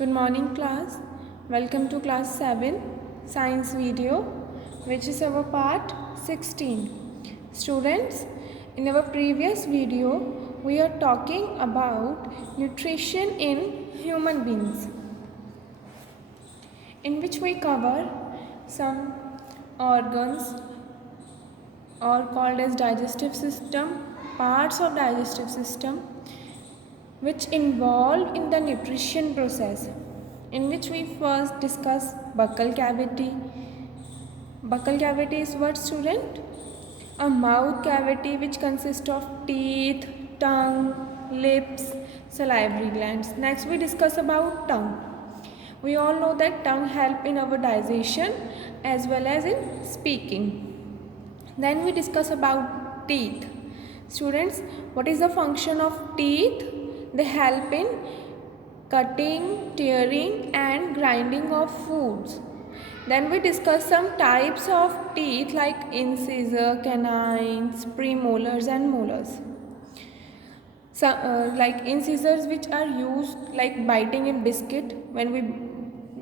Good morning class. Welcome to class 7 science video which is our part 16. Students, in our previous video we are talking about nutrition in human beings, in which we cover some organs or called as digestive system, parts of digestive system which involve in the nutrition process, in which we first discuss buccal cavity. Buccal cavity is what, student? A mouth cavity which consists of teeth, tongue, lips, salivary glands. Next we discuss about tongue. We all know that tongue help in our digestion as well as in speaking. Then we discuss about teeth. Students, what is the function of teeth? They help in cutting, tearing and grinding of foods. Then we discuss some types of teeth like incisor, canines, premolars and molars. Like incisors which are used like biting in biscuit. When we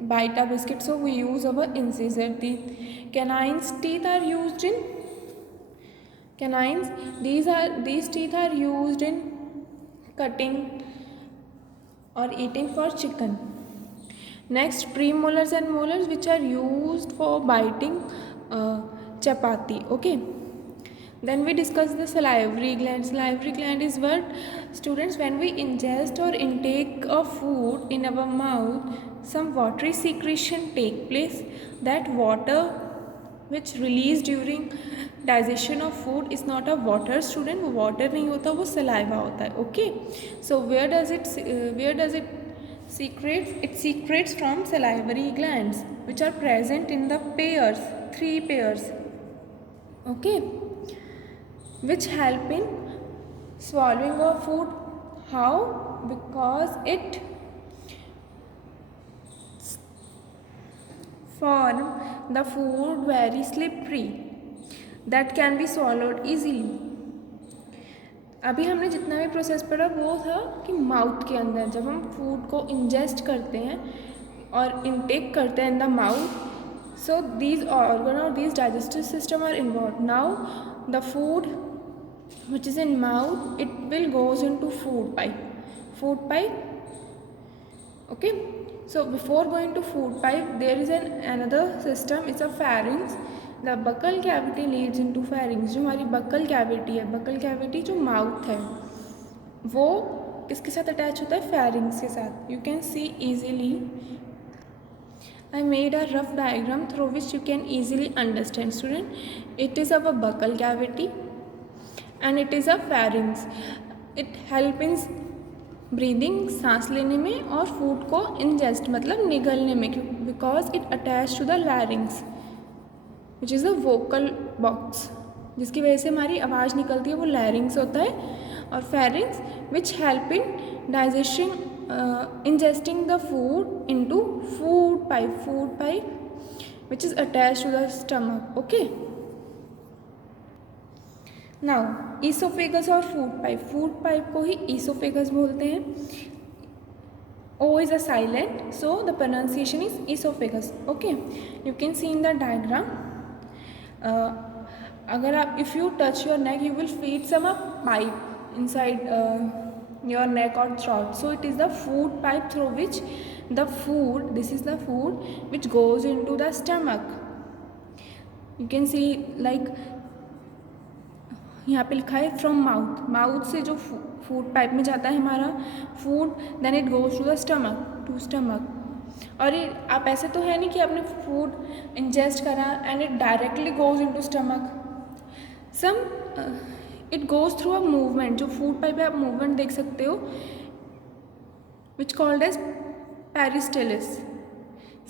bite a biscuit, so we use our incisor teeth. Canines teeth are used in canines. These teeth are used in cutting or eating for chicken. Next, premolars and molars which are used for biting chapati. Okay. Then we discuss the salivary gland. Salivary gland is what, students, when we ingest or intake of food in our mouth, some watery secretion take place. That water which released during digestion of food is not a water, student. वो water नहीं होता, वो saliva होता है. Okay. So where does it secretes? It secretes from salivary glands which are present in the pairs, 3 pairs. Okay. Which help in swallowing of food. How? Because it form the food very slippery that can be swallowed easily. अभी हमने जितना भी process पढ़ा वो था कि mouth के अंदर जब हम फूड को इंजेस्ट करते हैं और इनटेक करते हैं in the mouth, so these organ or these digestive system are involved. Now the food which is in mouth, it will goes into food pipe. Okay. So before going to food pipe, there is another system. It's a pharynx. The buccal cavity leads into pharynx. जो हमारी buccal cavity है, buccal cavity जो mouth है, वो किसके साथ attach होता है? pharynx के साथ. You can see easily. I made a rough diagram through which you can easily understand, student. It is our buccal cavity and it is a pharynx. It help in breathing, सांस लेने में, और food को ingest मतलब निगलने में, because it attach to the larynx which is a vocal box, जिसकी वजह से हमारी आवाज़ निकलती है, वो लैरिंग्स होता है. और pharynx which help in digestion ingesting the food into food pipe which is attach to the stomach. Okay. Now oesophagus और फूड पाइप को ही ईसोफेगस बोलते हैं. O is a silent, so the pronunciation is oesophagus. Okay. You can see in the diagram. अगर आप if you touch your neck you will feel some a pipe inside your neck और throat. So it is the food pipe through which the food, this is the food which goes in to the stomach. You can see like यहाँ पे लिखा है from mouth से जो food pipe में जाता है हमारा food, then it goes to the stomach. और ये आप ऐसे तो है नहीं कि आपने फूड इंजेस्ट करा and it directly goes into stomach. It goes through a movement. जो फूड पाइप है आप मूवमेंट देख सकते हो, which called as peristalsis.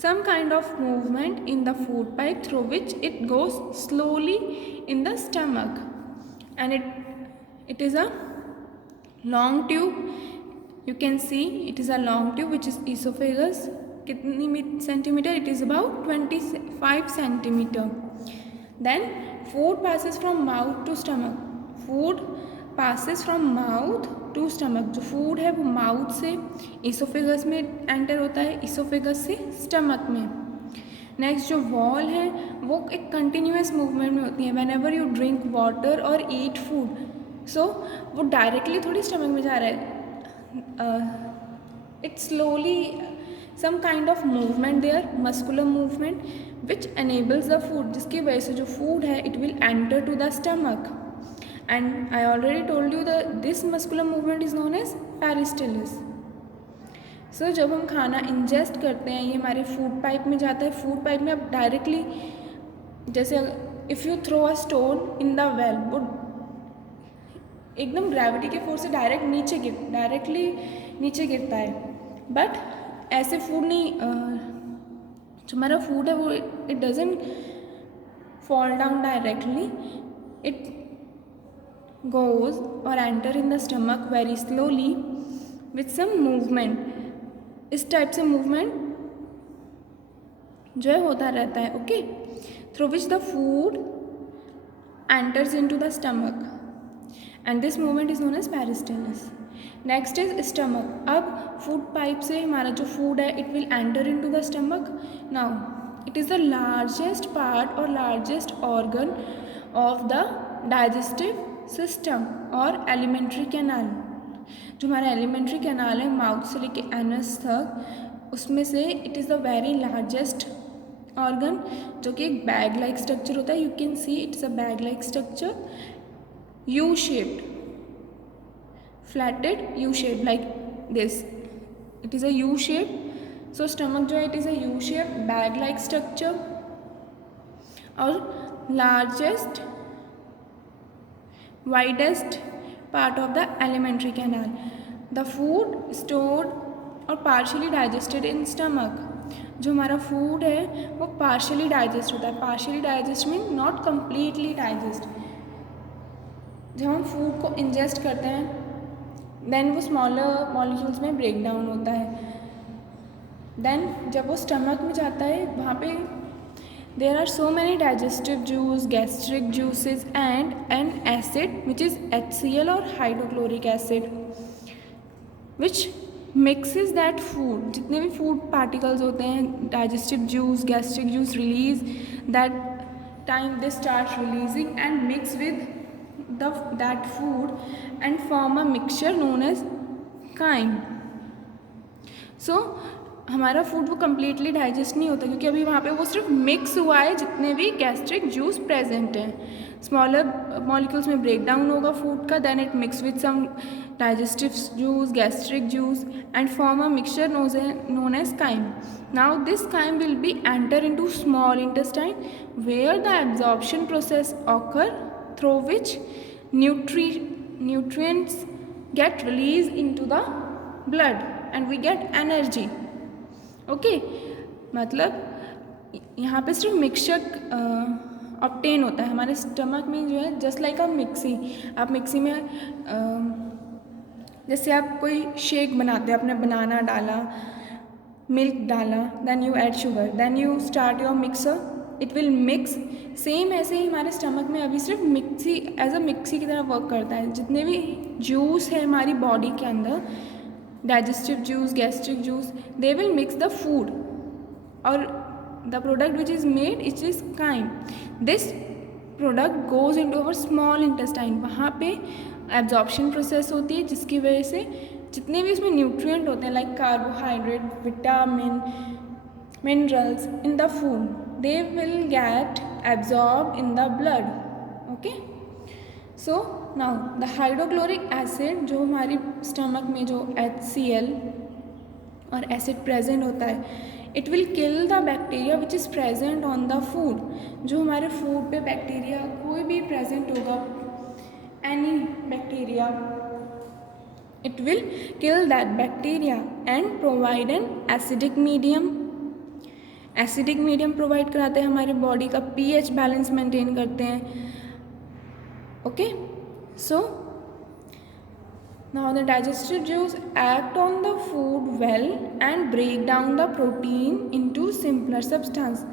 Some kind of movement in the food pipe through which it goes slowly in the stomach. And it is a long tube. You can see it is a long tube which is esophagus. कितनी centimeter? It is about 25 centimeter. Then food passes from mouth to stomach. Food passes from mouth to stomach. जो food है वो mouth से oesophagus में enter होता है, oesophagus से stomach में. नेक्स्ट जो वॉल है वो एक कंटिन्यूस मूवमेंट में होती है. When ever you drink water और ईट फूड, सो वो डायरेक्टली थोड़ी स्टमक में जा रहा है. It's slowly some kind of movement there, muscular movement which enables the food, जिसकी वजह से जो food है it will enter to the stomach. And I already told you that this muscular movement is known as peristalsis. So जब हम खाना ingest करते हैं ये हमारे food pipe में जाता है. food pipe में अब directly जैसे if you throw a stone in the well, वो एकदम ग्रेविटी के फोर्स से डायरेक्टली नीचे गिरता है. बट ऐसे फूड नहीं, जो हमारा फूड है वो it doesn't fall down directly, it goes और enter in the stomach very slowly with some movement. इस टाइप से मूवमेंट जो है होता रहता है. Okay, through which the food enters in to the stomach and this movement is known as peristalsis. Next is stomach. अब food pipe से हमारा जो फूड है it will enter in to the stomach. Now it is the largest part और largest organ of the digestive system और alimentary canal. जो हमारा alimentary canal है माउथ से लेके एनस तक, उसमें से it is the very largest organ जो कि एक बैग लाइक स्ट्रक्चर होता है. You can see it's a bag like structure, U shaped, flatted U shape like this. It is a U shape. So stomach जो है it is a U shape bag like structure और largest widest part of the alimentary canal. The food stored और partially digested in stomach. जो हमारा food है वो partially digest होता है. partially digest mean not completely digest. जब हम फूड को ingest करते हैं देन वो स्मॉलर मॉलिक्यूल्स में ब्रेक डाउन होता है. देन जब वो स्टमक में जाता है वहाँ पे there are so many digestive juice, gastric juices and an acid which is HCl और hydrochloric acid which mixes that food. जितने भी फूड पार्टिकल्स होते हैं, digestive juice, gastric juice release that time they start releasing and mix with that food and form a mixture known as chyme. So हमारा food वो completely digest नहीं होता क्योंकि अभी वहाँ पे वो सिर्फ मिक्स हुआ है जितने भी गैस्ट्रिक जूस प्रेजेंट हैं. स्मॉलर मॉलिक्यूल्स में ब्रेक डाउन होगा फूड का, then it mix with some digestive juice, gastric juice and form a mixture known as chyme. Now this chyme will be enter into small intestine where the absorption process occur through which nutrients get released into the blood and we get energy. Okay, मतलब यहाँ पे सिर्फ mixture obtain होता है हमारे stomach में जो है. जस्ट लाइक अ मिक्सी, आप मिक्सी में जैसे आप कोई शेक बनाते हैं, आपने बनाना डाला, मिल्क डाला, then you add sugar, then you start your mixer, it will mix. Same ऐसे ही हमारे स्टमक में अभी सिर्फ मिक्सी एज अ मिक्सी की तरह वर्क करता है. जितने भी जूस है हमारी बॉडी के अंदर, digestive juice, gastric juice, they will mix the food और the product which is made it is chyme. This product goes into our small intestine. वहाँ पे एब्जॉर्प्शन प्रोसेस होती है जिसकी वजह से जितने भी उसमें न्यूट्रिएंट होते हैं like carbohydrate, vitamin, minerals in the food, they will get absorbed in the blood. Okay, so now the hydrochloric acid जो हमारी स्टमक में जो HCl और एसिड प्रेजेंट होता है, it will kill the bacteria which is present on the food. जो हमारे food पे बैक्टीरिया कोई भी प्रेजेंट होगा, any bacteria, it will kill that bacteria and provide an acidic medium. Acidic medium provide कराते हैं, हमारी बॉडी का pH बैलेंस मेंटेन करते हैं. Okay, so now the digestive juice act on the food well and break down the protein into simpler substance.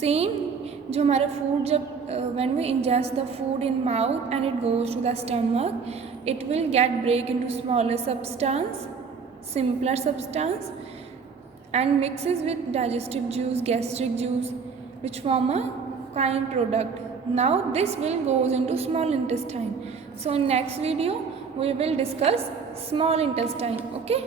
Same जो हमारा food जब when we ingest the food in mouth and it goes to the stomach, it will get break into smaller substance, simpler substance, and mixes with digestive juice, gastric juice, which form a kind product. Now this will goes into small intestine. So in next video we will discuss small intestine. Okay.